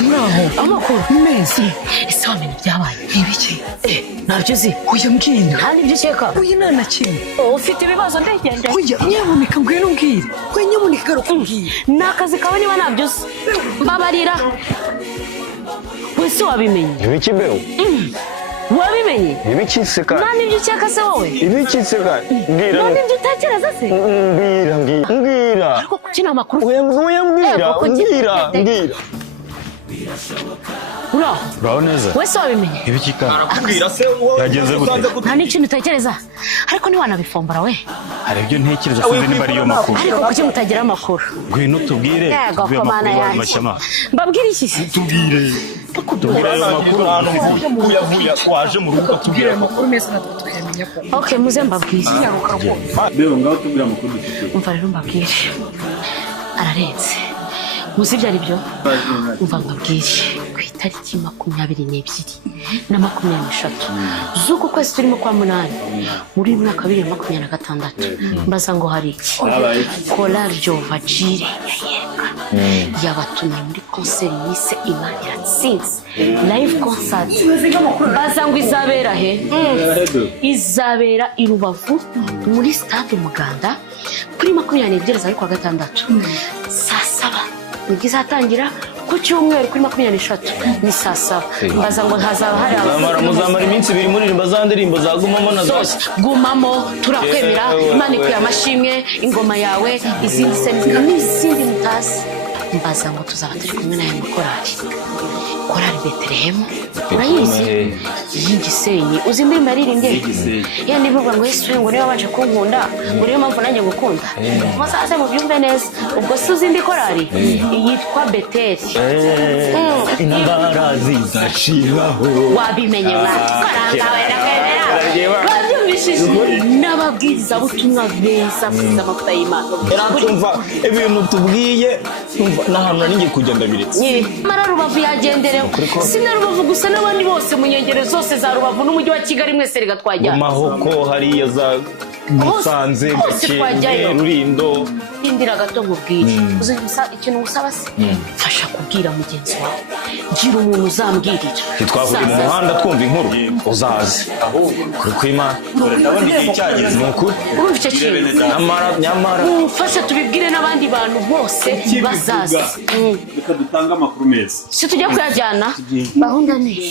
Muraho. Amakuru. Mezi. Ese wamenye ibyabaye? Ibiki? Ntabyo uzi. Oya mbwira. Nta n'ibyo ukeka. Oya nta kimwe. Ufite ibibazo ndegende. Oya nyamuneka ngwino umbwire. Oya nyamuneka garuka umbwire. Ni akazi kawe niba ntabyo uzi. Mbabarira. Wese wabimenye? Ibiki bero? Wabimenye? Ibiki se kandi? Nta n'ibyo ukeka se wowe? Ibiki se kandi? Mbwira. Nta n'ibyo utekereza se? Mbwira. Ariko kuki amakuru? Oya mbwira. Uraho? Uraho neza. Wese wabimenye? Ibiki kandi? Mbwira se Yagenze gute? Nta n'ikintu utekereza. Ariko ntiwanabifombora we. Hari ibyo ntekereza sinzi niba ariyo makuru. Ariko kuki mutagira amakuru? Ngwino tubwire. Yego Tuvuye ko mana amakuru yanjye. mashyama. Mbabwire iki se? Tubwire ayo makuru. Vuya waje mu rugo tubwire amakuru. Okay, muze mbabwire. Bero ngaho tubwire amakuru dufite. Umva rero mbabwire. Ararenze. Muzi ibyo ari byo? Umva mbabwire. Ku itariki 22 na 23 z'uku kwezi turimo kwa munani muri mwaka 2026 mbaza ngo hari iki? Colarjo Vagire yabatumye muri concert yise Imana Iratsinze live concert. Mbaza ngo izabera he? Izabera i Rubavu muri stade Umuganda kuri 22 za kwa gatandatu saa 7 nibwo izatangira. Ku cyumweru kuri 23 ni saa 7. Mbaza ngo hazaba hari muzamara iminsi 2 muririmba za ndirimbo za gumamo na zose. Gumamo turakwemera, Imana ikuye amashimwe, ingoma yawe, izindi se n'izindi mutazi. Mbaza ngo tuzaba turi kumwe nayo mukorari. Korari Betelehemu urayizi? Y'Igisenyi. Uzi indirimbo yaririmbye? Ya ndivuga ngo Yesu ngo niba waje kunkunda ngo niyo mpamvu nanjye ngukunda. Muzaze mubyumve neza. Ubwo se uzi indi korari yitwa Beteli. Intambara zizashiraho. Wabimenye mwa karanga wenda kwemera. Babyumvishije n'ababwiriza butumwa beza bwiza amavuta y'Imana. Tumva ibintu tubwiye n'ahantu nari kujya ndabiretse. Mara Rubavu yagenderewe. Sina Rubavu gusa n'abandi bose mu nyengero zose za Rubavu n'umujyi wa Kigali mwese rega twajya. Mahoko hariya za Musanze, Gakenke, Rurindo. Indira gato nkubwire. Uzi ikintu usaba se? Fasha kubwira mugenzi wawe. Gira umuntu uzambwirira. Twahuriye mu muhanda twumva inkuru uzaze. Kuri kwima ndabona icyageze n'ukuri. Urumva icyo kintu? Nyamara. Fasha tubibwire n'abandi bantu bose bazaza. Reka dutange amakuru meza. Si tujya kuyajyana? Bahunda ni